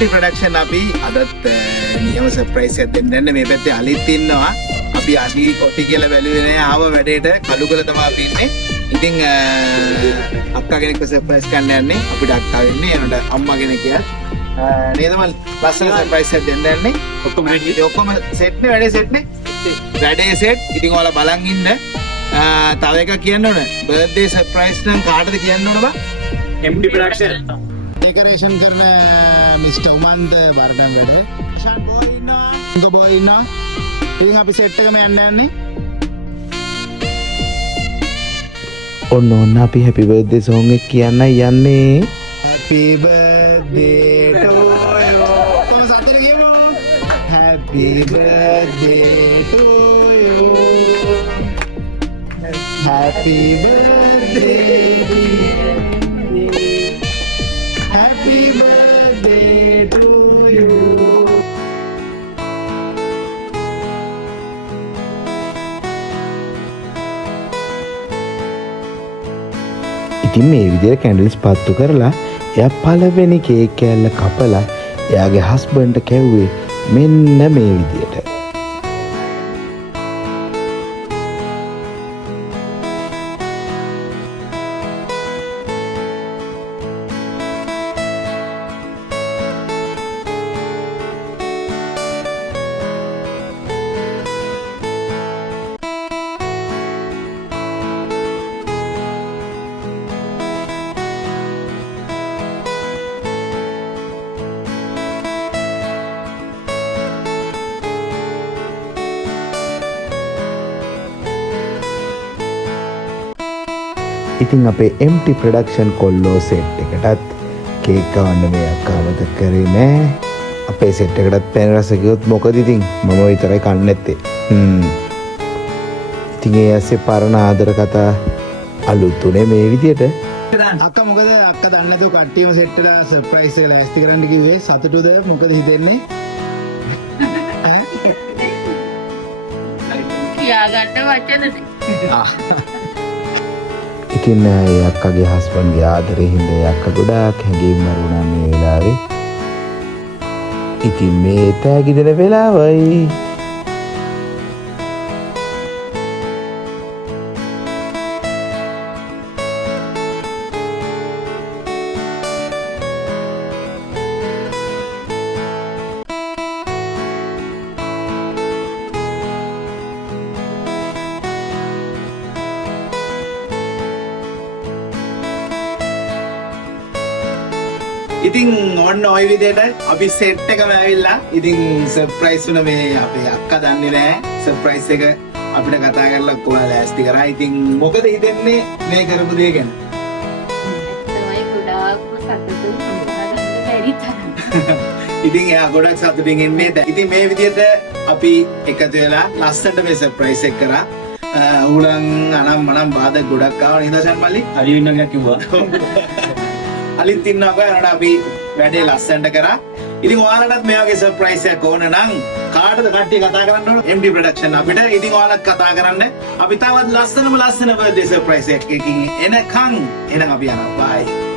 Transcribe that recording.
MT production අපි අදත් නියම සර්ප්‍රයිස් එකක් දෙන්න යන්නේ. මේ පැත්තේ අලිත් ඉන්නවා. අපි අලි කොටි කියලා බැලුවේ නෑ. ආව වැඩේට කළුගල තමයි අපි ඉන්නේ. ඉතින් අක්කා කෙනෙක්ව සර්ප්‍රයිස් කරන්න යන්නේ. අපිට අක්කා වෙන්නේ එනකොට අම්මා කෙනෙක් කියලා. නේද මල් ලස්සන සර්ප්‍රයිස් එකක් දෙන්න යන්නේ. ඔක්කොම සෙට් නේ වැඩේ සෙට් නේ. වැඩේ සෙට්. ඉතින් ඔයාලා බලන් ඉන්න. තව එකක් කියන්න ඕන. බර්ත්ඩේ සර්ප්‍රයිස් නම් කාටද කියන්න ඕන බා? MT production. डेकोरेशन करना मिस्टर उमंद बारडम वेडे शान बॉय इन्ना इंगो बॉय इन्ना ඉතින් අපි සෙට් එකම යන්න යන්නේ ඔන්න අපි happy birthday song එක කියන්න යන්නේ happy birthday to you කොහොම සතුට කියමු happy birthday to you happy birthday Happy birthday to you. ඉතින් මේ විදිහට කැන්ඩල්ස් පත්තු කරලා එයා පළවෙනි කේක් කෑල්ල කපලා එයාගේ හස්බන්ඩ්ට කැව්වේ මෙන්න මේ විදිහට. ඉතින් අපේ MT production කොල්ලෝ සෙට් එකටත් කේක් කවන්න මේ අක්කා අමතක කරේ නෑ. අපේ සෙට් එකටත් පැන රස ගියොත් මොකද ඉතින් මම විතරයි කන්නේ නැත්තේ. ඉතින් ඒ ඇස්සේ පරණ ආදර කතා අලුත් උනේ මේ විදියට. අක්කා මොකද අක්කා දන්නේ නැතුව කට්ටියම සෙට් එලා සර්ප්‍රයිස් එක ලෑස්ති කරන්න කිව්වේ සතුටුද මොකද හිතෙන්නේ? කියා ගන්න වචන ඉතින් ඒ අක්කගේ හස්බන්ඩ්ගේ ආදරේ හින්දා ඒ අක්කා ගොඩාක් හැඟීම්මර වුණා මේ වෙලාවේ. ඉතින් මේ තෑගි දෙන වෙලාවයි. ඉතින් ඔන්න ඔය විදිහට අපි සෙට් එකම ඇවිල්ලා ඉතින් සර්ප්‍රයිස් වුණ මේ අපේ අක්කා දන්නේ නැහැ සර්ප්‍රයිස් එක අපිට කතා කරලා කොහොමද ලෑස්ති කරා. ඉතින් මොකද හිතෙන්නේ මේ කරපු දේ ගැන? තමයි ගොඩාක්ම සතුටු සම්බන්ධ බැරි තරම්. ඉතින් එයා ගොඩක් සතුටින් ඉන්නේ. ඉතින් මේ විදිහට අපි එකතු වෙලා ලස්සනට මේ සර්ප්‍රයිස් එක කරා. උලන් අනම් මනම් බාධා ගොඩක් ආවා නේද සම්මල්ලි? හරි වෙනවා කිව්වා. අලිත් ඉන්නවා යනකොට අපි වැඩේ ලස්සනට කරා. ඉතින් ඔයාලටත් මේ වගේ සර්ප්‍රයිස් එකක් ඕන නම් කාටද කට්ටිය කතා කරන්න ඕන? MT production අපිට. ඉතින් ඔයාලත් කතා කරන්න. අපි තවත් ලස්සන බර්ත්ඩේ සර්ප්‍රයිස් එකකින් එනකන් එහෙනම් අපි යනවා. බයි.